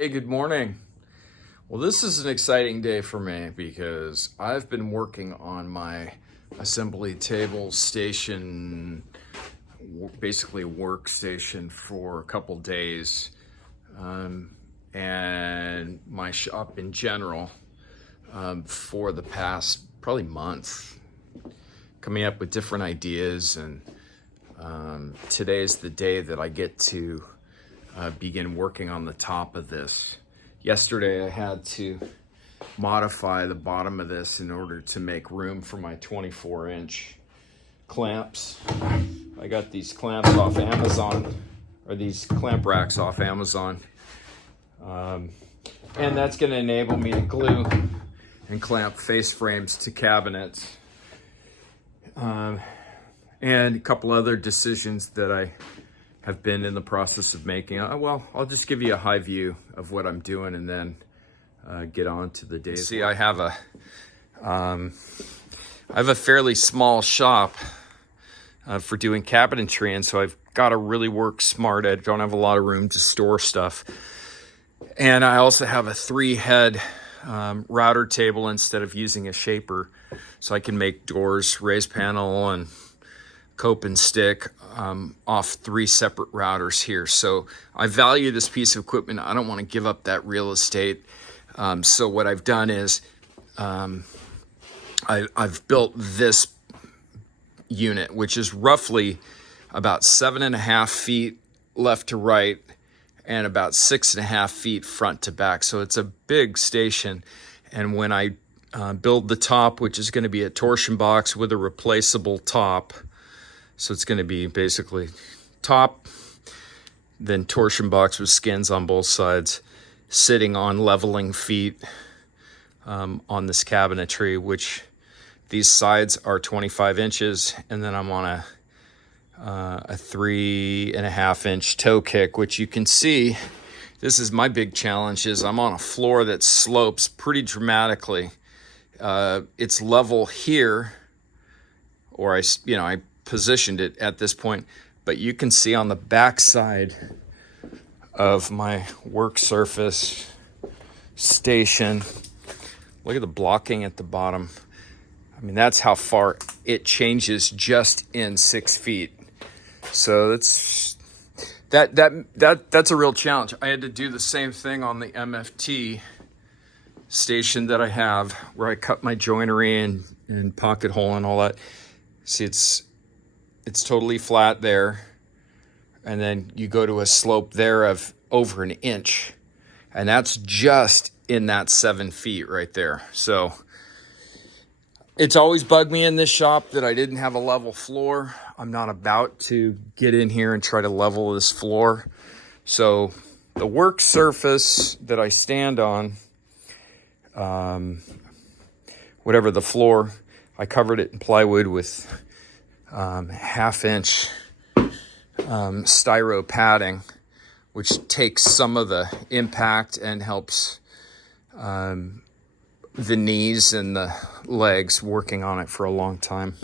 Hey, good morning. Well, this is an exciting day for me because I've been working on my assembly table station, basically workstation, for a couple days, and my shop in general for the past probably month, coming up with different ideas. And today's the day that I get to begin working on the top of this. Yesterday I had to modify the bottom of this in order to make room for my 24-inch clamps. I got these clamps off Amazon, or these clamp racks off Amazon, and that's going to enable me to glue and clamp face frames to cabinets, and a couple other decisions that I have been in the process of making. Well, I'll just give you a high view of what I'm doing and then get on to the day. See, I have a fairly small shop for doing cabinetry, and so I've got to really work smart. I don't have a lot of room to store stuff. And I also have a 3-head router table instead of using a shaper, so I can make doors, raised panel, and cope and stick off 3 separate routers here. So I value this piece of equipment. I don't want to give up that real estate. So what I've done is I've built this unit, which is roughly about 7.5 feet left to right and about 6.5 feet front to back. So it's a big station. And when I build the top, which is going to be a torsion box with a replaceable top, so it's going to be basically top, then torsion box with skins on both sides, sitting on leveling feet on this cabinetry, which these sides are 25 inches. And then I'm on a 3.5-inch toe kick, which you can see, this is my big challenge, is I'm on a floor that slopes pretty dramatically. It's level here, or I positioned it at this point, but you can see on the back side of my work surface station, look at the blocking at the bottom. I mean, that's how far it changes just in 6 feet. So that's a real challenge. I had to do the same thing on the MFT station that I have, where I cut my joinery and pocket hole and all that. See, it's totally flat there, and then you go to a slope there of over 1 inch, and that's just in that 7 feet right there. So it's always bugged me in this shop that I didn't have a level floor. I'm not about to get in here and try to level this floor. So the work surface that I stand on, whatever the floor, I covered it in plywood with 1/2-inch styro padding, which takes some of the impact and helps the knees and the legs, working on it for a long time.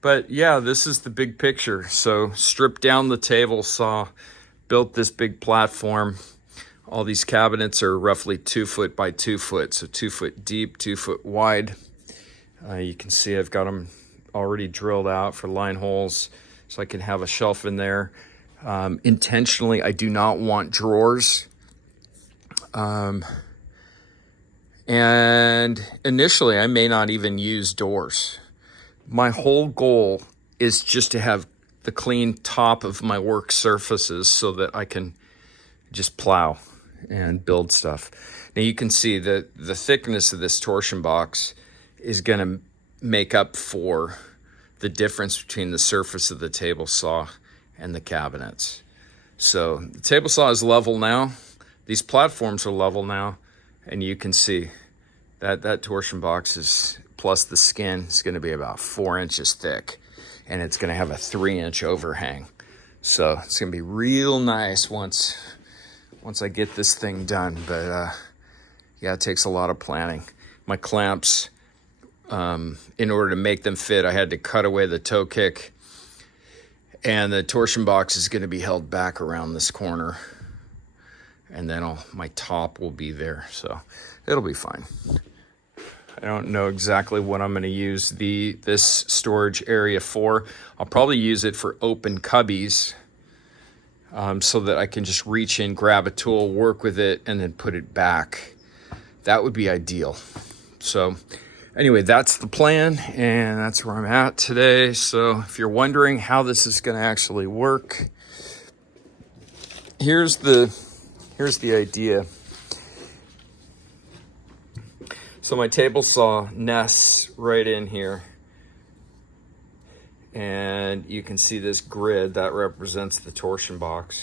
But yeah, this is the big picture. So stripped down the table saw, built this big platform. All these cabinets are roughly 2 foot by 2 foot, so 2 foot deep, 2 foot wide. You can see I've got them already drilled out for line holes, so I can have a shelf in there. Intentionally, I do not want drawers. And initially, I may not even use doors. My whole goal is just to have the clean top of my work surfaces so that I can just plow and build stuff. Now you can see that the thickness of this torsion box is going to make up for the difference between the surface of the table saw and the cabinets. So the table saw is level now. These platforms are level now, and you can see that torsion box is, plus the skin, is going to be about 4 inches thick, and it's going to have a 3-inch overhang. So it's going to be real nice once I get this thing done. But yeah, it takes a lot of planning. My clamps, in order to make them fit, I had to cut away the toe kick, and the torsion box is going to be held back around this corner. and then my top will be there. So it'll be fine. I don't know exactly what I'm going to use this storage area for. I'll probably use it for open cubbies, so that I can just reach in, grab a tool, work with it, and then put it back. That would be ideal. So anyway, that's the plan, and that's where I'm at today. So if you're wondering how this is going to actually work, here's the idea. So my table saw nests right in here, and you can see this grid that represents the torsion box.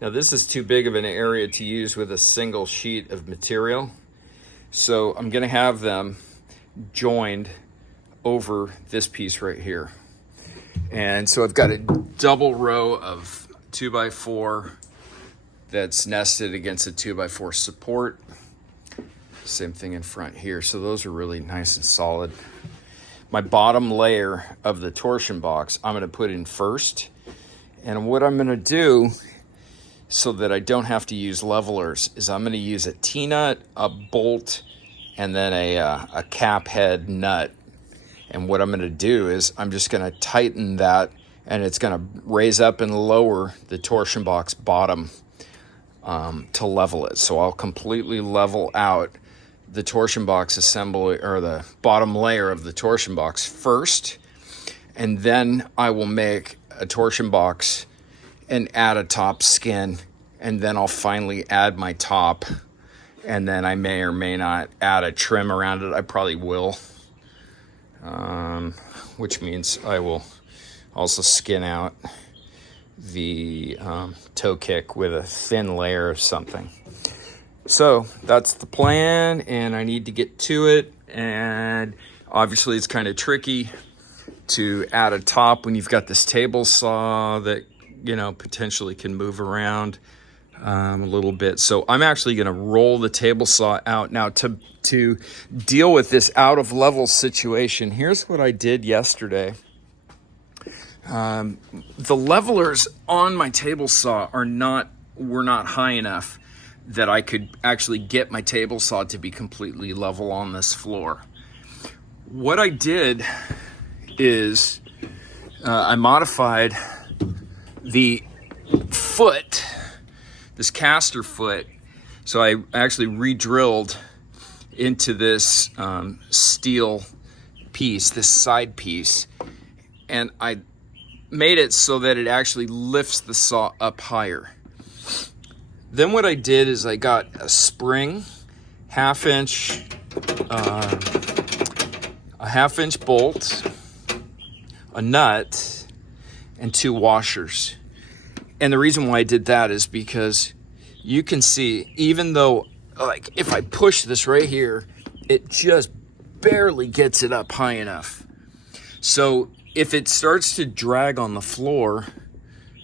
Now this is too big of an area to use with a single sheet of material, so I'm going to have them joined over this piece right here. And so I've got a double row of 2x4 that's nested against a 2x4 support. Same thing in front here. So those are really nice and solid. My bottom layer of the torsion box, I'm going to put in first. And what I'm going to do, so that I don't have to use levelers, is I'm going to use a T-nut, a bolt, and then a cap head nut. And what I'm going to do is I'm just going to tighten that, and it's going to raise up and lower the torsion box bottom to level it. So I'll completely level out the torsion box assembly, or the bottom layer of the torsion box first, and then I will make a torsion box and add a top skin, and then I'll finally add my top, and then I may or may not add a trim around it. I probably will, which means I will also skin out the toe kick with a thin layer of something. So that's the plan, and I need to get to it. And obviously it's kind of tricky to add a top when you've got this table saw that, you know, potentially can move around a little bit. So I'm actually going to roll the table saw out. Now to deal with this out of level situation, here's what I did yesterday. The levelers on my table saw were not high enough that I could actually get my table saw to be completely level on this floor. What I did is I modified the foot, this caster foot. So I actually re-drilled into this steel piece, this side piece, and I made it so that it actually lifts the saw up higher. Then what I did is I got a spring, a half-inch bolt, a nut, and 2 washers. And the reason why I did that is because you can see, even though, like, if I push this right here, it just barely gets it up high enough. So if it starts to drag on the floor,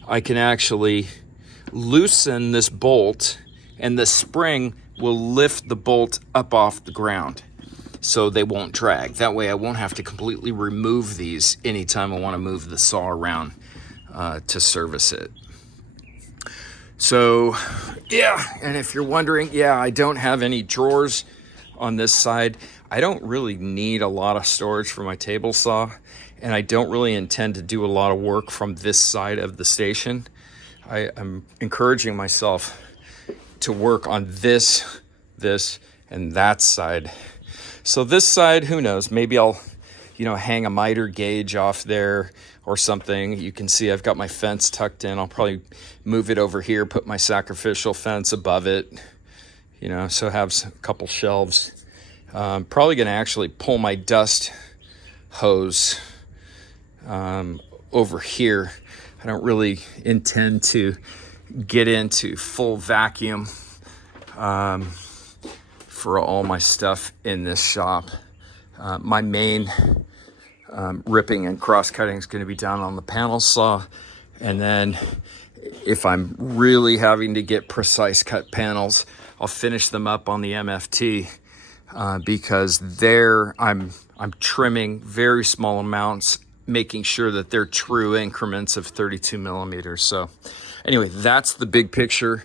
I can actually loosen this bolt, and the spring will lift the bolt up off the ground so they won't drag. That way I won't have to completely remove these anytime I want to move the saw around to service it. So yeah, and if you're wondering, yeah, I don't have any drawers on this side. I don't really need a lot of storage for my table saw, and I don't really intend to do a lot of work from this side of the station. I'm encouraging myself to work on this, and that side. So this side, who knows? Maybe I'll, hang a miter gauge off there or something. You can see I've got my fence tucked in. I'll probably move it over here, put my sacrificial fence above it, so have a couple shelves. Probably going to actually pull my dust hose over here. I don't really intend to get into full vacuum for all my stuff in this shop. My main ripping and cross-cutting is going to be down on the panel saw. And then if I'm really having to get precise cut panels, I'll finish them up on the MFT because there I'm trimming very small amounts, making sure that they're true increments of 32 millimeters. So anyway, that's the big picture.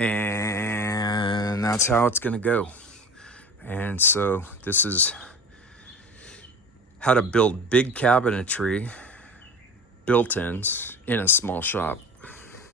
And that's how it's going to go. And so this is how to build big cabinetry, built-ins in a small shop.